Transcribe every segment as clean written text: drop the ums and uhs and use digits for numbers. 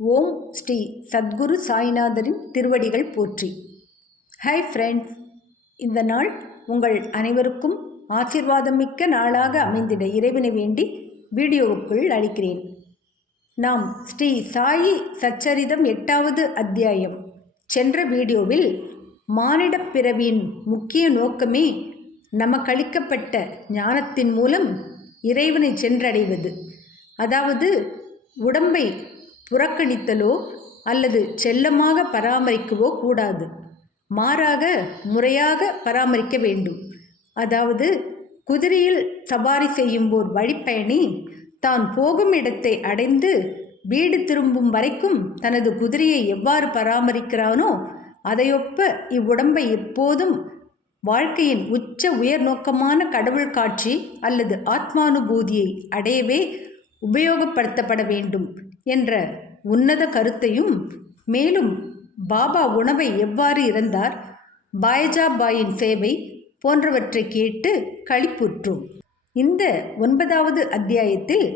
ஓம் ஸ்ரீ சத்குரு சாய்நாதரின் திருவடிகள் போற்றி. Hi friends, இந்த நாள் உங்கள் அனைவருக்கும் ஆசீர்வாதமிக்க நாளாக அமைந்திட இறைவனை வேண்டி வீடியோவுக்குள் அளிக்கிறேன். நாம் ஸ்ரீ சாயி சச்சரிதம் 8வது அத்தியாயம். சென்ற வீடியோவில் மானிடப் பிறவியின் முக்கிய நோக்கமே நமக்களிக்கப்பட்ட ஞானத்தின் மூலம் இறைவனை சென்றடைவது, அதாவது உடம்பை புறக்கணித்தலோ அல்லது செல்லமாக பராமரிக்கவோ கூடாது. மாறாக முறையாக பராமரிக்க வேண்டும். அதாவது குதிரையில் சவாரி செய்யும் ஓர் வழிப்பயணி தான் போகும் இடத்தை அடைந்து வீடு திரும்பும் வரைக்கும் தனது குதிரையை எவ்வாறு பராமரிக்கிறானோ அதையொப்ப இவ்வுடம்பை எப்போதும் வாழ்க்கையின் உச்ச உயர் நோக்கமான கடவுள் காட்சி அல்லது ஆத்மானுபூதியை அடையவே உபயோகப்படுத்தப்பட வேண்டும் என்ற உன்னத கருத்தையும், மேலும் பாபா உணவை எவ்வாறு இறந்தார், பாயஜாபாயின் சேவை போன்றவற்றை கேட்டு களிப்புற்றோம். இந்த 9வது அத்தியாயத்தில்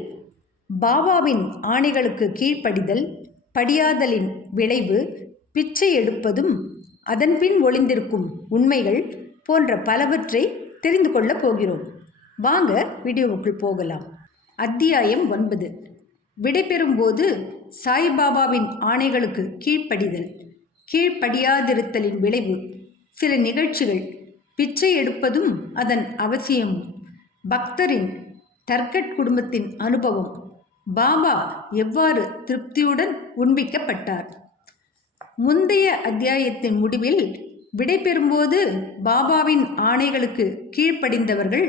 பாபாவின் ஆணைகளுக்கு கீழ்ப்படிதல், படியாதலின் விளைவு, பிச்சை எடுப்பதும் அதன்பின் ஒளிந்திருக்கும் உண்மைகள் போன்ற பலவற்றை தெரிந்து கொள்ளப் போகிறோம். வாங்க வீடியோவுக்குள் போகலாம். அத்தியாயம் 9. விடைபெறும்போது சாய்பாபாவின் ஆணைகளுக்கு கீழ்ப்படிதல், கீழ்ப்படியாதிருத்தலின் விளைவு, சில நிகழ்ச்சிகள், பிச்சை எடுப்பதும் அதன் அவசியமும், பக்தரின் தர்கட் குடும்பத்தின் அனுபவம், பாபா எவ்வாறு திருப்தியுடன் உண்பிக்கப்பட்டார். முந்தைய அத்தியாயத்தின் முடிவில் விடைபெறும்போது பாபாவின் ஆணைகளுக்கு கீழ்ப்படிந்தவர்கள்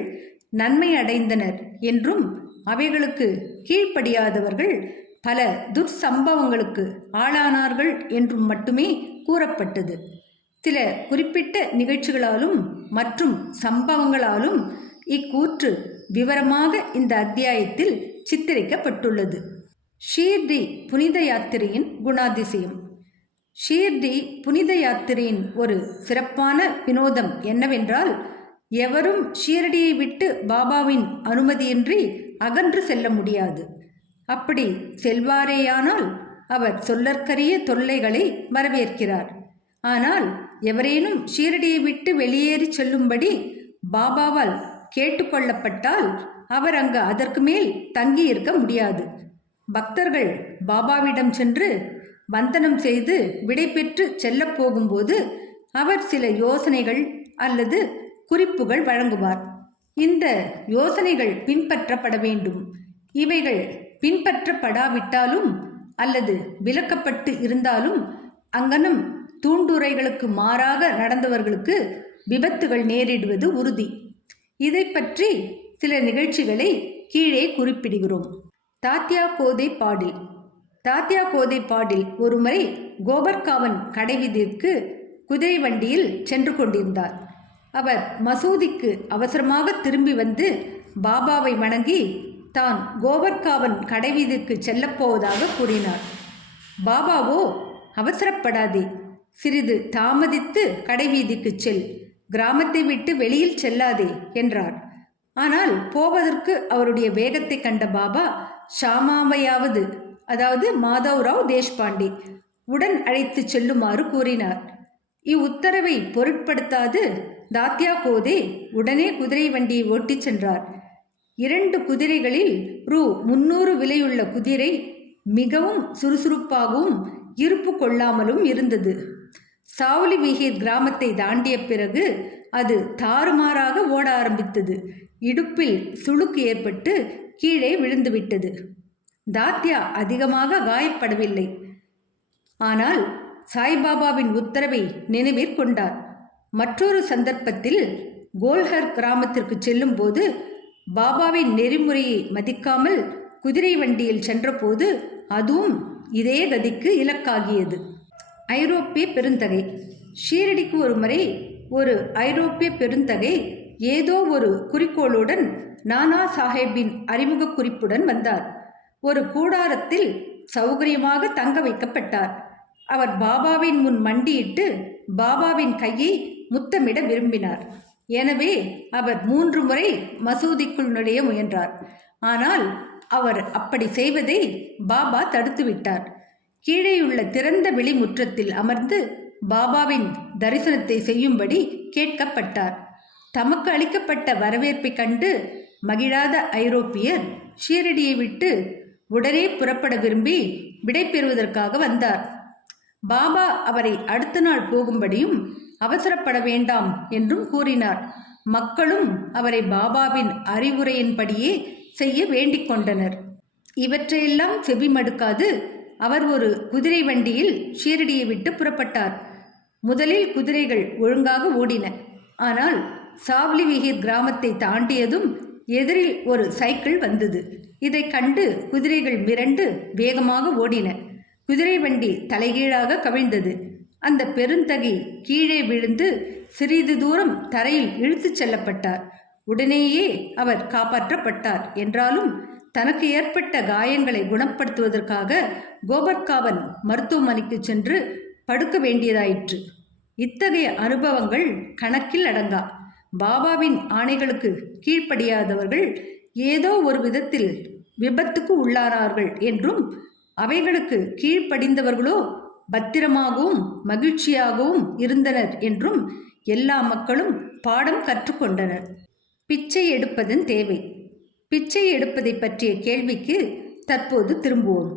நன்மை அடைந்தனர் என்றும் அவைகளுக்கு கீழ்ப்படியாதவர்கள் பல துர்சம்பவங்களுக்கு ஆளானார்கள் என்றும் மட்டுமே கூறப்பட்டது. சில குறிப்பிட்ட நிகழ்ச்சிகளாலும் மற்றும் சம்பவங்களாலும் இக்கூற்று விவரமாக இந்த அத்தியாயத்தில் சித்தரிக்கப்பட்டுள்ளது. ஷீர்டி புனித யாத்திரையின் குணாதிசயம். ஷீர்டி புனித யாத்திரையின் ஒரு சிறப்பான வினோதம் என்னவென்றால், எவரும் ஷீரடியை விட்டு பாபாவின் அனுமதியின்றி அகன்று செல்ல முடியாது. அப்படி செல்வாரேயானால் அவர் சொல்லற்கரிய தொல்லைகளை வரவேற்கிறார். ஆனால் எவரேனும் ஷீரடியை விட்டு வெளியேறி செல்லும்படி பாபாவால் கேட்டுக்கொள்ளப்பட்டால் அவர் அங்கு அதற்கு மேல் தங்கியிருக்க முடியாது. பக்தர்கள் பாபாவிடம் சென்று வந்தனம் செய்து விடை பெற்று செல்லப் போகும்போது அவர் சில யோசனைகள் அல்லது குறிப்புகள் வழங்குவார். இந்த யோசனைகள் பின்பற்றப்பட வேண்டும். இவைகள் பின்பற்றப்படாவிட்டாலும் அல்லது விலக்கப்பட்டு இருந்தாலும் அங்கனம் தூண்டுரைகளுக்கு மாறாக நடந்தவர்களுக்கு விபத்துகள் நேரிடுவது உறுதி. இதை பற்றி சில நிகழ்ச்சிகளை கீழே குறிப்பிடுகிறோம். தாத்யா கோதை பாடில். தாத்யா கோதை பாடில் ஒருமுறை கோபர்காவன் கடைவீதிற்கு குதிரை வண்டியில் சென்று கொண்டிருந்தார். அவர் மசூதிக்கு அவசரமாக திரும்பி வந்து பாபாவை வணங்கி தான் கோபர்காவன் கடைவீதிற்கு செல்லப்போவதாக கூறினார். பாபாவோ, அவசரப்படாதே, சிறிது தாமதித்து கடைவீதிக்கு செல், கிராமத்தை விட்டு வெளியில் செல்லாதே என்றார். ஆனால் போவதற்கு அவருடைய வேகத்தை கண்ட பாபா ஷாமாவையாவது, அதாவது மாதவ்ராவ் தேஷ்பாண்டே உடன் அழைத்து செல்லுமாறு கூறினார். இவ்வுத்தரவை பொருட்படுத்தாது தாத்யா கோதே உடனே குதிரை வண்டியை ஓட்டிச் சென்றார். 2 குதிரைகளில் ரூ. 300 விலையுள்ள குதிரை மிகவும் சுறுசுறுப்பாகவும் இருப்பு கொள்ளாமலும் இருந்தது. சாவுலி விஹீர் கிராமத்தை தாண்டிய பிறகு அது தாறுமாறாக ஓட ஆரம்பித்தது. இடுப்பில் சுளுக்கு ஏற்பட்டு கீழே விழுந்துவிட்டது. தாத்யா அதிகமாக காயப்படவில்லை. ஆனால் சாய்பாபாவின் உத்தரவை நினைவிற் கொண்டார். மற்றொரு சந்தர்ப்பத்தில் கோல்ஹர் கிராமத்திற்கு செல்லும் போது பாபாவின் நெறிமுறையை மதிக்காமல் குதிரை வண்டியில் சென்றபோது அதுவும் இதே கதிக்கு இலக்காகியது. ஐரோப்பிய பெருந்தகை. ஷீரடிக்கு ஒரு முறை ஒரு ஐரோப்பிய பெருந்தகை ஏதோ ஒரு குறிக்கோளுடன் நானா சாஹேப்பின் அறிமுக குறிப்புடன் வந்தார். ஒரு கூடாரத்தில் சௌகரியமாக தங்க வைக்கப்பட்டார். அவர் பாபாவின் முன் மண்டியிட்டு பாபாவின் கையை முத்தமிட விரும்பினார். எனவே அவர் 3 முறை மசூதிக்குள் நுழைய முயன்றார். ஆனால் அவர் அப்படி செய்வதை பாபா தடுத்துவிட்டார். கீழேயுள்ள திறந்த வெளிமுற்றத்தில் அமர்ந்து பாபாவின் தரிசனத்தை செய்யும்படி கேட்கப்பட்டார். தமக்கு அளிக்கப்பட்ட வரவேற்பை கண்டு மகிழாத ஐரோப்பியர் ஷீரடியை விட்டு உடனே புறப்பட விரும்பி விடை பெறுவதற்காக வந்தார். பாபா அவரை அடுத்த நாள் போகும்படியும் அவசரப்பட வேண்டாம் என்றும் கூறினார். மக்களும் அவரை பாபாவின் அறிவுரையின்படியே செய்ய வேண்டிக் கொண்டனர். இவற்றையெல்லாம் செவிமடுக்காது அவர் ஒரு குதிரை வண்டியில் ஷீரடியை விட்டு புறப்பட்டார். முதலில் குதிரைகள் ஒழுங்காக ஓடின. ஆனால் சாவ்லிவிஹிர் கிராமத்தை தாண்டியதும் எதிரில் ஒரு சைக்கிள் வந்தது. இதை கண்டு குதிரைகள் மிரண்டு வேகமாக ஓடின. குதிரை வண்டி தலைகீழாக கவிழ்ந்தது. அந்த பெருந்தகை கீழே விழுந்து சிறிது தூரம் தரையில் இழுத்துச் செல்லப்பட்டார். உடனேயே அவர் காப்பாற்றப்பட்டார். என்றாலும் தனக்கு ஏற்பட்ட காயங்களை குணப்படுத்துவதற்காக கோபர்காவன் மருத்துவமனைக்கு சென்று படுக்க வேண்டியதாயிற்று. இத்தகைய அனுபவங்கள் கணக்கில் அடங்கா. பாபாவின் ஆணைகளுக்கு கீழ்ப்படியாதவர்கள் ஏதோ ஒரு விதத்தில் விபத்துக்கு உள்ளானார்கள் என்றும், அவைகளுக்கு கீழ்ப்படிந்தவர்களோ பத்திரமாகவும் மகிழ்ச்சியாகவும் இருந்தனர் என்றும் எல்லா மக்களும் பாடம் கற்றுக்கொண்டனர். பிச்சை எடுப்பதன் தேவை. பிச்சை எடுப்பதை பற்றிய கேள்விக்கு தற்போது திரும்புவோம்.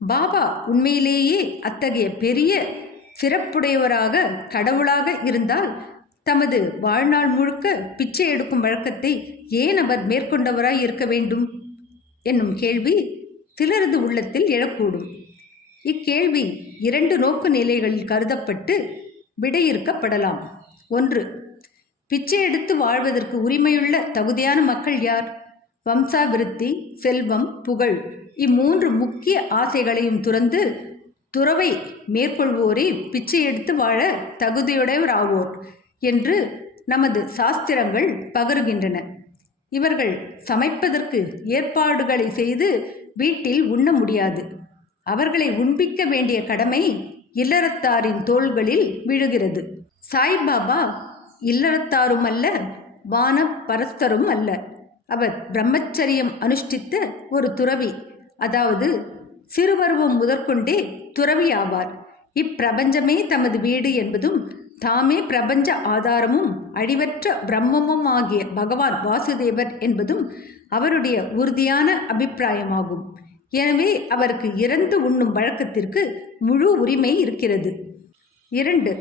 பாபா உண்மையிலேயே அத்தகைய பெரிய சிறப்புடையவராக கடவுளாக இருந்தால் தமது வாழ்நாள் முழுக்க பிச்சை எடுக்கும் வழக்கத்தை ஏன் அவர் மேற்கொண்டவராய் இருக்க வேண்டும் என்னும் கேள்வி சிலரது உள்ளத்தில் எழக்கூடும். இக்கேள்வி 2 நோக்கு நிலைகளில் கருதப்பட்டு விடையிறுக்கப்படலாம். 1. பிச்சை எடுத்து வாழ்வதற்கு உரிமையுள்ள தகுதியான மக்கள் யார்? வம்சாபிருத்தி, செல்வம், புகழ் இம்மூன்று முக்கிய ஆசைகளையும் துறந்து துறவை மேற்கொள்வோரே பிச்சை எடுத்து வாழ தகுதியுடையவர் ஆவோர் என்று நமது சாஸ்திரங்கள் பகருகின்றன. இவர்கள் சமைப்பதற்கு ஏற்பாடுகளை செய்து வீட்டில் உண்ண முடியாது. அவர்களை உண்பிக்க வேண்டிய கடமை இல்லறத்தாரின் தோள்களில் விழுகிறது. சாய்பாபா இல்லறத்தாரும் அல்ல, வான பரஸ்தரும் அல்ல. அவர் பிரம்மச்சரியம் அனுஷ்டித்த ஒரு துறவி, அதாவது சிறுபருவம் முதற்கொண்டே துறவி ஆவார். இப்பிரபஞ்சமே தமது வீடு என்பதும் தாமே பிரபஞ்ச ஆதாரமும் அழிவற்ற பிரம்மமும் ஆகிய பகவான் வாசுதேவர் என்பதும் அவருடைய உறுதியான அபிப்பிராயமாகும். எனவே அவருக்கு இறந்து உண்ணும் வழக்கத்திற்கு முழு உரிமை இருக்கிறது. 2.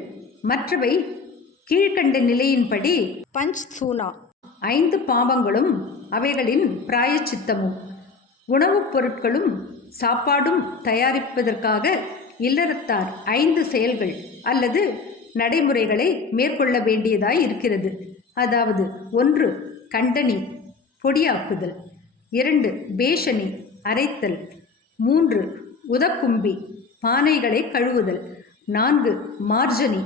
மற்றவை கீழ்கண்ட நிலையின்படி பஞ்ச் சூனா 5 பாவங்களும் அவைகளின் பிராயச்சித்தமும். உணவுப் பொருட்களும் சாப்பாடும் தயாரிப்பதற்காக இல்லறத்தார் 5 செயல்கள் அல்லது நடைமுறைகளை மேற்கொள்ள வேண்டியதாய் இருக்கிறது. அதாவது 1. கண்டனி பொடியாக்குதல், 2. பேஷனி அரைத்தல், 3. உதக்கும்பி பானைகளை கழுவுதல், 4. மார்ஜனி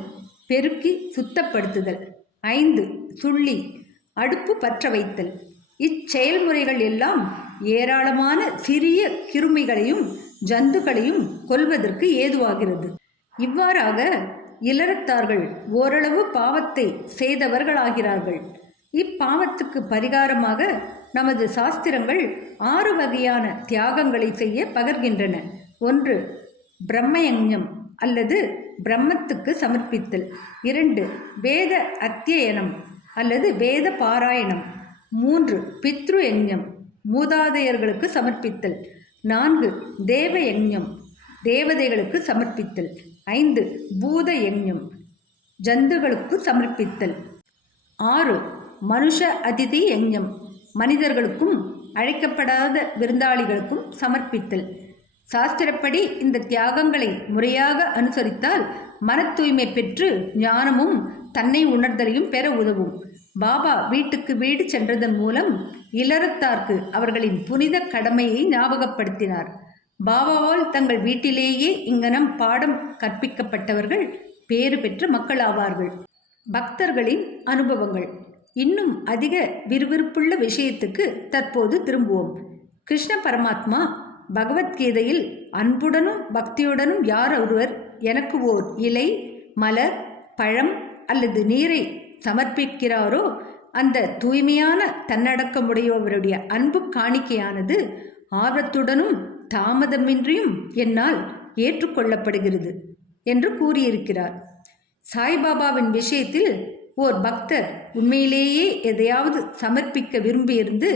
பெருக்கி சுத்தப்படுத்துதல், 5. சுள்ளி அடுப்பு பற்ற வைத்தல். இச்செயல்முறைகள் எல்லாம் ஏராளமான சிறிய கிருமிகளையும் ஜந்துக்களையும் கொல்வதற்கு ஏதுவாகிறது. இவ்வாறாக இல்லறத்தார்கள் ஓரளவு பாவத்தை செய்தவர்களாகிறார்கள். இப்பாவத்துக்கு பரிகாரமாக நமது சாஸ்திரங்கள் 6 வகையான தியாகங்களை செய்ய பகர்கின்றன. 1. பிரம்மயஞ்ஞம் அல்லது பிரம்மத்துக்கு சமர்ப்பித்தல், 2. வேத அத்தியனம் அல்லது வேத பாராயணம், 3. பித்ரு யஞ்ஞம் மூதாதையர்களுக்கு சமர்ப்பித்தல், 4. தேவ யஞ்ஞம் தேவதைகளுக்கு சமர்ப்பித்தல், 5. பூத யஞ்ஞம் ஜந்துகளுக்கு சமர்ப்பித்தல், 6. மனுஷ அதிதி யஞ்ஞம் மனிதர்களுக்கும் அழைக்கப்படாத விருந்தாளிகளுக்கும் சமர்ப்பித்தல். சாஸ்திரப்படி இந்த தியாகங்களை முறையாக அனுசரித்தால் மன தூய்மை பெற்று ஞானமும் தன்னை உணர்தலையும் பெற உதவும். பாபா வீட்டுக்கு வீடு சென்றதன் மூலம் இல்லறத்தார்க்கு அவர்களின் புனித கடமையை ஞாபகப்படுத்தினார். பாபாவால் தங்கள் வீட்டிலேயே இங்கனம் பாடம் கற்பிக்கப்பட்டவர்கள் பேறு பெற்ற மக்கள் ஆவார்கள். பக்தர்களின் அனுபவங்கள். இன்னும் அதிக விறுவிறுப்புள்ள விஷயத்துக்கு தற்போது திரும்புவோம். கிருஷ்ண பரமாத்மா பகவத்கீதையில் அன்புடனும் பக்தியுடனும் யார் ஒருவர் எனக்கு ஓர் இலை, மலர், பழம் அல்லது நீரை சமர்ப்பிக்கிறாரோ அந்த தூய்மையான தன்னடக்கமுடையவருடைய அன்பு காணிக்கையானது ஆர்வத்துடனும் தாமதமின்றியும் என்னால் ஏற்றுக்கொள்ளப்படுகிறது என்று கூறியிருக்கிறார். சாய்பாபாவின் விஷயத்தில் ஓர் பக்தர் உண்மையிலேயே எதையாவது சமர்ப்பிக்க விரும்பியிருந்து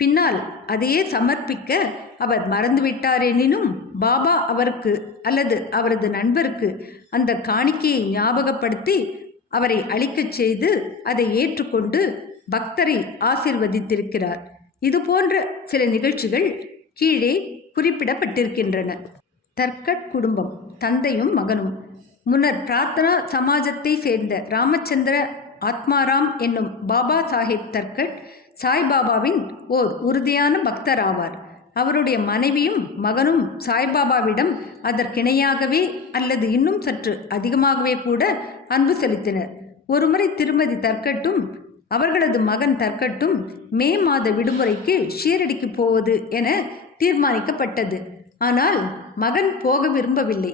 பின்னால் அதையே சமர்ப்பிக்க அவர் மறந்துவிட்டாரெனினும் பாபா அவருக்கு அல்லது அவரது நண்பருக்கு அந்த காணிக்கையை ஞாபகப்படுத்தி அவரை அளிக்கச் செய்து அதை ஏற்றுக்கொண்டு பக்தரை ஆசீர்வதித்திருக்கிறார். இது போன்ற சில நிகழ்ச்சிகள் கீழே குறிப்பிடப்பட்டிருக்கின்றன. தர்கட் குடும்பம், தந்தையும் மகனும். முன்னர் பிரார்த்தனா சமாஜத்தை சேர்ந்த ராமச்சந்திர ஆத்மாராம் என்னும் பாபா சாஹேப் தர்கட் சாய்பாபாவின் ஓர் உறுதியான பக்தர் ஆவார். அவருடைய மனைவியும் மகனும் சாய்பாபாவிடம் அதற்கிணையாகவே அல்லது இன்னும் சற்று அதிகமாகவே கூட அன்பு செலுத்தினர். ஒருமுறை திருமதி தர்கட்டும் அவர்களது மகன் தர்கட்டும் மே மாத விடுமுறைக்கு ஷீரடிக்கு போவது என தீர்மானிக்கப்பட்டது. ஆனால் மகன் போக விரும்பவில்லை.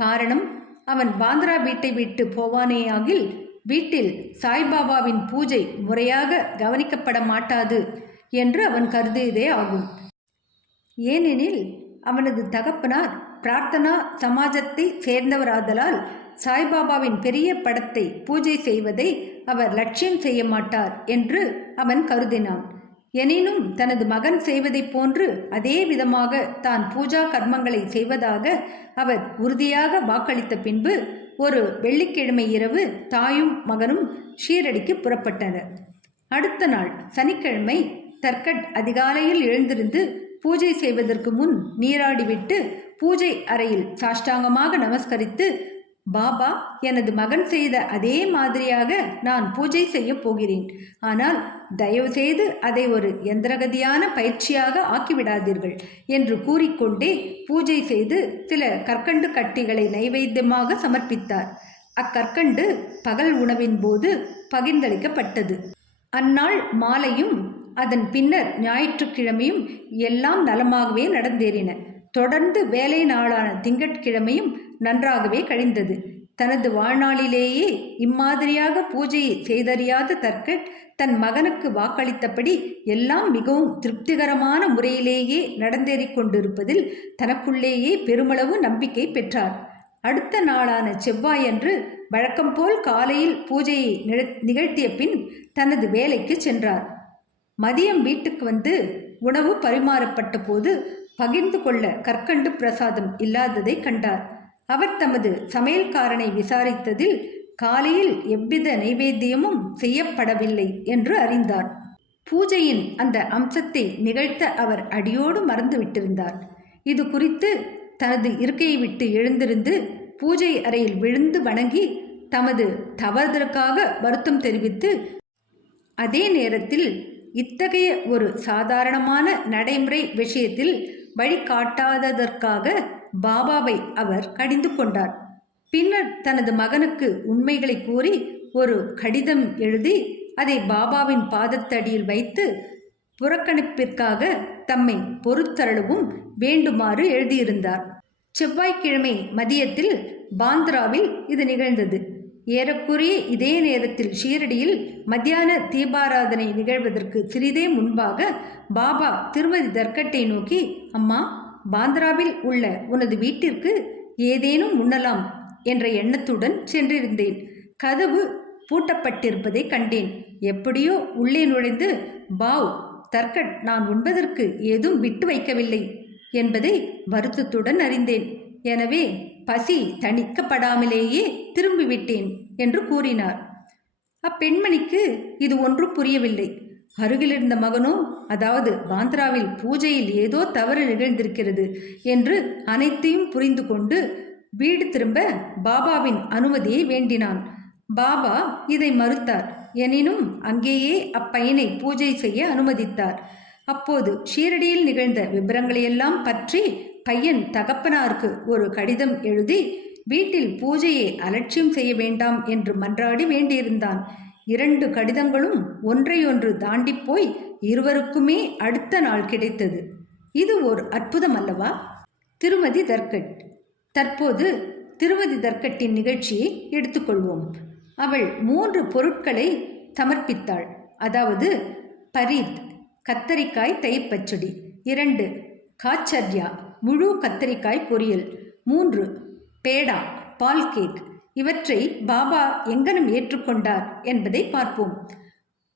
காரணம், அவன் பாந்திரா வீட்டை விட்டு போவானேயாகில் வீட்டில் சாய்பாபாவின் பூஜை முறையாக கவனிக்கப்பட மாட்டாது என்று அவன் கருதியதே ஆகும். ஏனெனில் அவனது தகப்பனார் பிரார்த்தனா சமாஜத்தை சேர்ந்தவராதலால் சாய்பாபாவின் பெரிய படத்தை பூஜை செய்வதை அவர் லட்சியம் செய்ய மாட்டார் என்று அவன் கருதினான். எனினும் தனது மகன் செய்வதைப் போன்று அதே விதமாக தான் பூஜா கர்மங்களை செய்வதாக அவர் உறுதியாக வாக்களித்த பின்பு ஒரு வெள்ளிக்கிழமை இரவு தாயும் மகனும் ஷீரடிக்கு புறப்பட்டனர். அடுத்த நாள் சனிக்கிழமை தர்கட் அதிகாலையில் எழுந்திருந்து பூஜை செய்வதற்கு முன் நீராடிவிட்டு பூஜை அறையில் சாஷ்டாங்கமாக நமஸ்கரித்து, பாபா, எனது மகன் செய்த அதே மாதிரியாக நான் பூஜை செய்ய போகிறேன். ஆனால் தயவு செய்து அதை ஒரு எந்திரகதியான பயிற்சியாக ஆக்கிவிடாதீர்கள் என்று கூறிக்கொண்டே பூஜை செய்து சில கற்கண்டு கட்டிகளை நைவேத்தியமாக சமர்ப்பித்தார். அக்கற்கண்டு பகல் உணவின் போது பகிர்ந்தளிக்கப்பட்டது. அந்நாள் மாலையும் அதன் பின்னர் ஞாயிற்றுக்கிழமையும் எல்லாம் நலமாகவே நடந்தேறின. தொடர்ந்து வேலை நாளான திங்கட்கிழமையும் நன்றாகவே கழிந்தது. தனது வாழ்நாளிலேயே இம்மாதிரியாக பூஜையை செய்தறியாத தர்கட் தன் மகனுக்கு வாக்களித்தபடி எல்லாம் மிகவும் திருப்திகரமான முறையிலேயே நடந்தேறிக் கொண்டிருப்பதில் தனக்குள்ளேயே பெருமளவு நம்பிக்கை பெற்றார். அடுத்த நாளான செவ்வாயன்று வழக்கம்போல் காலையில் பூஜையை நிகழ்த்திய பின் தனது வேலைக்கு சென்றார். மதியம் வீட்டுக்கு வந்து உணவு பரிமாறப்பட்ட போது பகிர்ந்து கொள்ள கற்கண்டு பிரசாதம் இல்லாததை கண்டார். அவர் தமது சமையல்காரனை விசாரித்ததில் காலையில் எவ்வித நைவேத்தியமும் செய்யப்படவில்லை என்று அறிந்தார். பூஜையின் அந்த அம்சத்தை நிகழ்த்த அவர் அடியோடு மறந்துவிட்டிருந்தார். இது குறித்து தனது இருக்கையை விட்டு எழுந்திருந்து பூஜை அறையில் விழுந்து வணங்கி தமது தவறுதலுக்காக வருத்தம் தெரிவித்து, அதே நேரத்தில் இத்தகைய ஒரு சாதாரணமான நடைமுறை விஷயத்தில் வழிகாட்டாததற்காக பாபாவை அவர் கடிந்து கொண்டார். பின்னர் தனது மகனுக்கு உண்மைகளை கூறி ஒரு கடிதம் எழுதி அதை பாபாவின் பாதத்தடியில் வைத்து புறக்கணிப்பிற்காக தம்மை பொறுத்தரளவும் வேண்டுமாறு எழுதியிருந்தார். செவ்வாய்க்கிழமை மதியத்தில் பாந்திராவில் இது நிகழ்ந்தது. ஏறக்குறைய இதே நேரத்தில் ஷீரடியில் மத்தியான தீபாராதனை நிகழ்வதற்கு சிறிதே முன்பாக பாபா திருமதி தர்கட்டை நோக்கி, அம்மா, பாந்திராவில் உள்ள உனது வீட்டிற்கு ஏதேனும் உண்ணலாம் என்ற எண்ணத்துடன் சென்றிருந்தேன். கதவு பூட்டப்பட்டிருப்பதை கண்டேன். எப்படியோ உள்ளே நுழைந்து, பாவ், தர்கட் நான் உண்பதற்கு ஏதும் விட்டு வைக்கவில்லை என்பதை வருத்தத்துடன் அறிந்தேன். எனவே பசி தணிக்கப்படாமலேயே திரும்பிவிட்டேன் என்று கூறினார். அப்பெண்மணிக்கு இது ஒன்றும் புரியவில்லை. அருகிலிருந்த மகனோ, அதாவது பாந்திராவில் பூஜையில் ஏதோ தவறு நிகழ்ந்திருக்கிறது என்று அனைத்தையும் புரிந்து கொண்டு வீடு திரும்ப பாபாவின் அனுமதியை வேண்டினான். பாபா இதை மறுத்தார். எனினும் அங்கேயே அப்பையனை பூஜை செய்ய அனுமதித்தார். அப்போது ஷீரடியில் நிகழ்ந்த விபரங்களையெல்லாம் பற்றி பையன் தகப்பனாருக்கு ஒரு கடிதம் எழுதி வீட்டில் பூஜையை அலட்சியம் செய்ய வேண்டாம் என்று மன்றாடி வேண்டியிருந்தான். 2 கடிதங்களும் ஒன்றையொன்று தாண்டி போய் இருவருக்குமே அடுத்த நாள் கிடைத்தது. இது ஒரு அற்புதம் அல்லவா? திருமதி தர்கட். தற்போது திருமதி தர்கட்டின் நிகழ்ச்சியை எடுத்துக்கொள்வோம். அவள் 3 பொருட்களை சமர்ப்பித்தாள். அதாவது பரீத், கத்தரிக்காய் தயிர் பச்சடி, 2 காச்சர்யா, முழு கத்தரிக்காய் பொரியல், 3. பேடா, பால் கேக். இவற்றை பாபா எங்கனம் ஏற்றுக்கொண்டார் என்பதை பார்ப்போம்.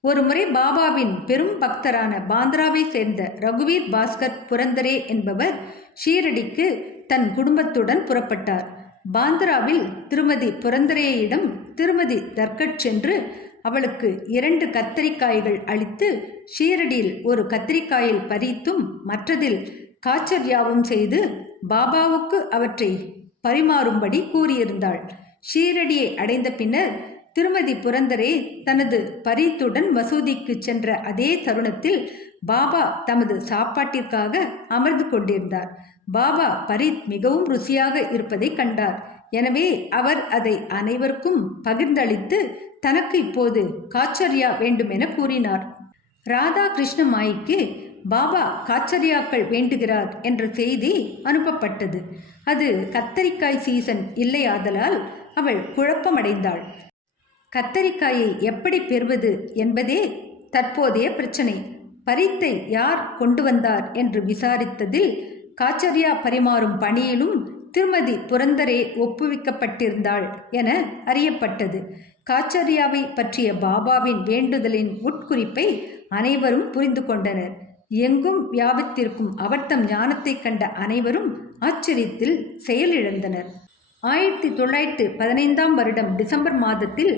ஒருமுறை பாபாவின் பெரும் பக்தரான பாந்திராவை சேர்ந்த ரகுவீர் பாஸ்கர் புரந்தரே என்பவர் ஷீரடிக்கு தன் குடும்பத்துடன் புறப்பட்டார். பாந்திராவில் திருமதி புரந்தரேயிடம் திருமதி தர்கட் சென்று அவளுக்கு 2 கத்தரிக்காய்கள் அளித்து ஷீரடியில் ஒரு கத்திரிக்காயில் பறித்தும் மற்றதில் காச்சர்யாவும் செய்து பாபாவுக்கு அவற்றை பரிமாறும்படி கூறியிருந்தாள். ஷீரடியை அடைந்த பின்னர் திருமதி புரந்தரே தனது பரீத்துடன் மசூதிக்கு சென்ற அதே தருணத்தில் பாபா தமது சாப்பாட்டிற்காக அமர்ந்து கொண்டிருந்தார். பாபா பரீத் மிகவும் ருசியாக இருப்பதை கண்டார். எனவே அவர் அதை அனைவருக்கும் பகிர்ந்தளித்து தனக்கு இப்போது காச்சர்யா வேண்டுமென கூறினார். ராதா கிருஷ்ண மாய்க்கு பாபா காச்சர்யாக்கள் வேண்டுகிறார் என்ற செய்தி அனுப்பப்பட்டது. அது கத்தரிக்காய் சீசன் இல்லையாதலால் அவள் குழப்பமடைந்தாள். கத்தரிக்காயை எப்படி பெறுவது என்பதே தற்போதைய பிரச்சனை. பரீத்தை யார் கொண்டு வந்தார் என்று விசாரித்ததில் காச்சர்யா பரிமாறும் பணியிலும் திருமதி புரந்தரே ஒப்புவிக்கப்பட்டிருந்தாள் என அறியப்பட்டது. காச்சர்யாவை பற்றிய பாபாவின் வேண்டுதலின் உட்குறிப்பை அனைவரும் புரிந்து கொண்டனர். எங்கும் வியாபித்திருக்கும் அவர்தம் ஞானத்தை கண்ட அனைவரும் ஆச்சரியத்தில் செயலிழந்தனர். 1915 வருடம் டிசம்பர் மாதத்தில்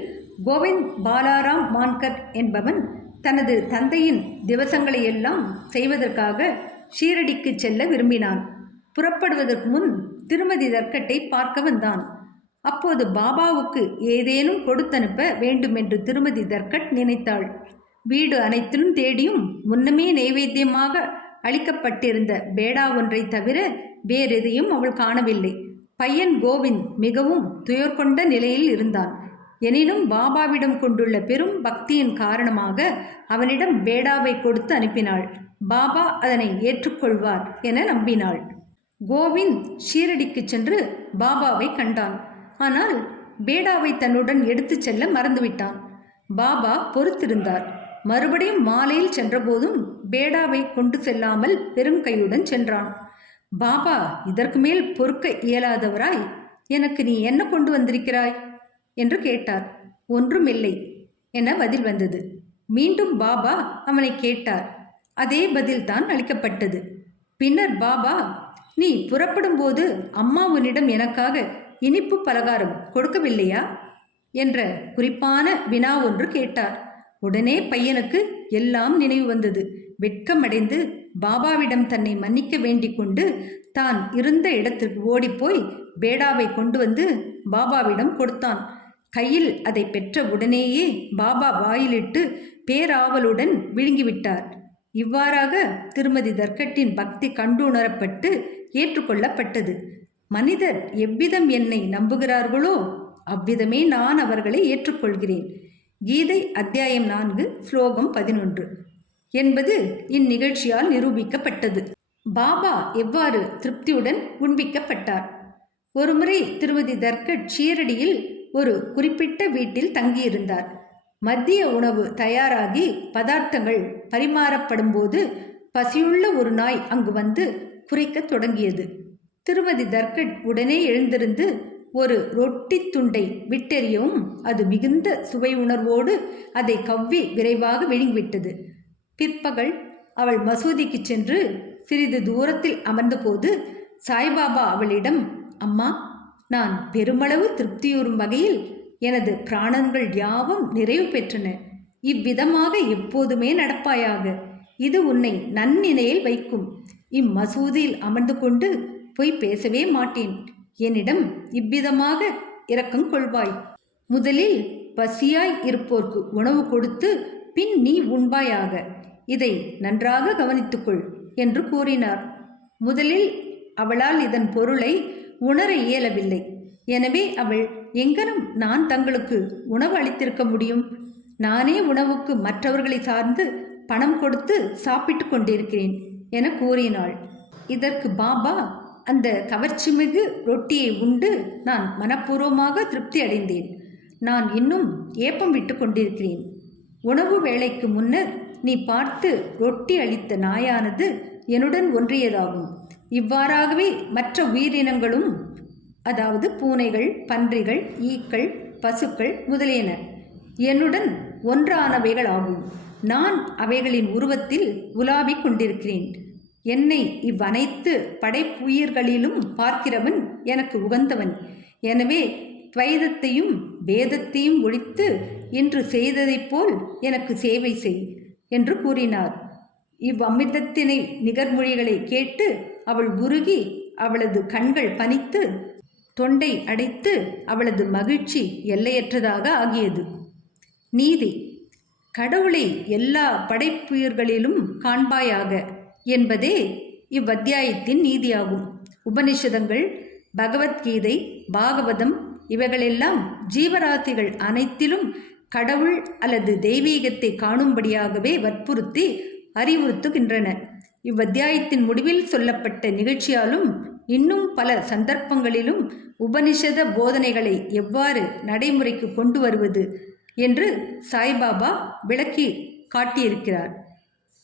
கோவிந்த் பாலாராம் மான்கர் என்பவன் தனது தந்தையின் திவசங்களையெல்லாம் செய்வதற்காக ஷீரடிக்கு செல்ல விரும்பினான். புறப்படுவதற்கு முன் திருமதி தர்கட்டை பார்க்க வந்தான். அப்போது பாபாவுக்கு ஏதேனும் கொடுத்தனுப்ப வேண்டுமென்று திருமதி தர்கட் நினைத்தாள். வீடு அனைத்திலும் தேடியும் முன்னமே நைவேத்தியமாக அளிக்கப்பட்டிருந்த பேடா ஒன்றை தவிர வேறெதையும் அவள் காணவில்லை. பையன் கோவிந்த் மிகவும் துயர்கொண்ட நிலையில் இருந்தான். எனினும் பாபாவிடம் கொண்டுள்ள பெரும் பக்தியின் காரணமாக அவனிடம் பேடாவை கொடுத்து அனுப்பினாள். பாபா அதனை ஏற்றுக்கொள்வார் என நம்பினாள். கோவிந்த் ஷீரடிக்கு சென்று பாபாவை கண்டான். ஆனால் பேடாவை தன்னுடன் எடுத்துச் செல்ல மறந்துவிட்டான். பாபா பொறுத்திருந்தார். மறுபடியும் மாலையில் சென்றபோதும் பேடாவை கொண்டு செல்லாமல் பெருங்கையுடன் சென்றான். பாபா இதற்கு மேல் பொறுக்க இயலாதவராய், எனக்கு நீ என்ன கொண்டு வந்திருக்கிறாய் என்று கேட்டார். ஒன்றுமில்லை என பதில் வந்தது. மீண்டும் பாபா அவனை கேட்டார். அதே பதில்தான் அளிக்கப்பட்டது. பின்னர் பாபா, நீ புறப்படும் போது அம்மா உன்னிடம் எனக்காக இனிப்பு பலகாரம் கொடுக்கவில்லையா என்ற குறிப்பான வினா ஒன்று கேட்டார். உடனே பையனுக்கு எல்லாம் நினைவு வந்தது. வெட்கமடைந்து பாபாவிடம் தன்னை மன்னிக்க வேண்டிக் கொண்டு தான் இருந்த இடத்திற்கு ஓடிப்போய் பேடாவை கொண்டு வந்து பாபாவிடம் கொடுத்தான். கையில் அதை பெற்ற உடனேயே பாபா வாயிலிட்டு பேராவலுடன் விழுங்கிவிட்டார். இவ்வாறாக திருமதி தர்கட்டின் பக்தி கண்டுணரப்பட்டு ஏற்றுக்கொள்ளப்பட்டது. மனிதர் எவ்விதம் என்னை நம்புகிறார்களோ அவ்விதமே நான் அவர்களை ஏற்றுக்கொள்கிறேன். கீதை அத்தியாயம் 4 ஸ்லோகம் 11 என்பது இந்நிகழ்ச்சியால் நிரூபிக்கப்பட்டது. பாபா எவ்வாறு திருப்தியுடன் உண்பிக்கப்பட்டார்? ஒருமுறை திருமதி தர்கட் ஷீரடியில் ஒரு குறிப்பிட்ட வீட்டில் தங்கியிருந்தார். மதிய உணவு தயாராகி பதார்த்தங்கள் பரிமாறப்படும் போது பசியுள்ள ஒரு நாய் அங்கு வந்து குரைக்கத் தொடங்கியது. திருமதி தர்கட் உடனே எழுந்திருந்து ஒரு ரொட்டி துண்டை விட்டெறியவும் அது மிகுந்த சுவை உணர்வோடு அதை கவ்வி விரைவாக விழுங்கிவிட்டது. பிற்பகல் அவள் மசூதிக்கு சென்று சிறிது தூரத்தில் அமர்ந்தபோது சாய்பாபா அவளிடம், அம்மா, நான் பெருமளவு திருப்தியுறும் வகையில் எனது பிராணங்கள் யாவும் நிறைவு பெற்றன. இவ்விதமாக எப்போதுமே நடப்பாயாக. இது உன்னை நன்னிலையில் வைக்கும். இம்மசூதியில் அமர்ந்து கொண்டு பொய் பேசவே மாட்டேன். என்னிடம் இவ்விதமாக இரக்கம் கொள்வாய். முதலில் பசியாய் இருப்போர்க்கு உணவு கொடுத்து பின் நீ உண்பாயாக. இதை நன்றாக கவனித்துக்கொள் என்று கூறினார். முதலில் அவளால் இதன் பொருளை உணர இயலவில்லை. எனவே அவள், எங்கனும் நான் தங்களுக்கு உணவு அளித்திருக்க முடியும்? நானே உணவுக்கு மற்றவர்களை சார்ந்து பணம் கொடுத்து சாப்பிட்டு கொண்டிருக்கிறேன் என கூறினாள். இதற்கு பாபா, அந்த கவர்ச்சிமிகு ரொட்டியை உண்டு நான் மனப்பூர்வமாக திருப்தி அடைந்தேன். நான் இன்னும் ஏப்பம் விட்டு கொண்டிருக்கிறேன். உணவு வேளைக்கு முன்னர் நீ பார்த்து ரொட்டி அளித்த நாயானது என்னுடன் ஒன்றியதாகும். இவ்வாறாகவே மற்ற உயிரினங்களும், அதாவது பூனைகள், பன்றிகள், ஈக்கள், பசுக்கள் முதலியன என்னுடன் ஒன்றானவைகள் ஆகும். நான் அவைகளின் உருவத்தில் உலாவிக் கொண்டிருக்கிறேன். என்னை இவ்வனைத்து படைப்புயிர்களிலும் பார்க்கிறவன் எனக்கு உகந்தவன். எனவே துவைதத்தையும் பேதத்தையும் ஒழித்து இன்று செய்ததைப் போல் எனக்கு சேவை செய் என்று கூறினார். இவ்வமிர்தத்தினை நிகர்மொழிகளை கேட்டு அவள் உருகி அவளது கண்கள் பனித்து தொண்டை அடைத்து அவளது மகிழ்ச்சி எல்லையற்றதாக ஆகியது. நீதி: கடவுளை எல்லா படைப்புயிர்களிலும் காண்பாயாக என்பதே இவ்வத்தியாயத்தின் நீதியாகும். உபனிஷதங்கள், பகவத்கீதை, பாகவதம் இவைகளெல்லாம் ஜீவராசிகள் அனைத்திலும் கடவுள் அல்லது தெய்வீகத்தை காணும்படியாகவே வற்புறுத்தி அறிவுறுத்துகின்றன. இவ்வத்தியாயத்தின் முடிவில் சொல்லப்பட்ட நிகழ்ச்சியாலும் இன்னும் பல சந்தர்ப்பங்களிலும் உபனிஷத போதனைகளை எவ்வாறு நடைமுறைக்கு கொண்டு வருவது என்று சாய்பாபா விளக்கி காட்டியிருக்கிறார்.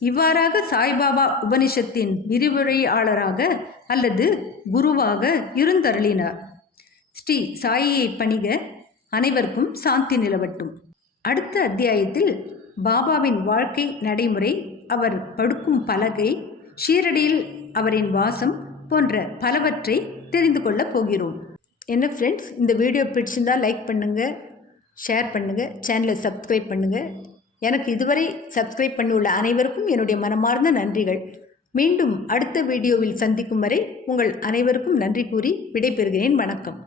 இவ்வாறாக சாய்பாபா உபனிஷத்தின் விரிவுரையாளராக அல்லது குருவாக இருந்தருளினார். ஸ்ரீ சாயியை பணிக. அனைவருக்கும் சாந்தி நிலவட்டும். அடுத்த அத்தியாயத்தில் பாபாவின் வாழ்க்கை நடைமுறை, அவர் படுக்கும் பலகை, ஷீரடியில் அவரின் வாசம் போன்ற பலவற்றை தெரிந்து கொள்ளப் போகிறோம். என்ன ஃப்ரெண்ட்ஸ், இந்த வீடியோ பிடிச்சிருந்தால் லைக் பண்ணுங்கள், ஷேர் பண்ணுங்கள், சேனலை சப்ஸ்கிரைப் பண்ணுங்கள். எனக்கு இதுவரை சப்ஸ்கிரைப் பண்ணியுள்ள அனைவருக்கும் என்னுடைய மனமார்ந்த நன்றிகள். மீண்டும் அடுத்த வீடியோவில் சந்திக்கும் வரை உங்கள் அனைவருக்கும் நன்றி கூறி விடைபெறுகிறேன். வணக்கம்.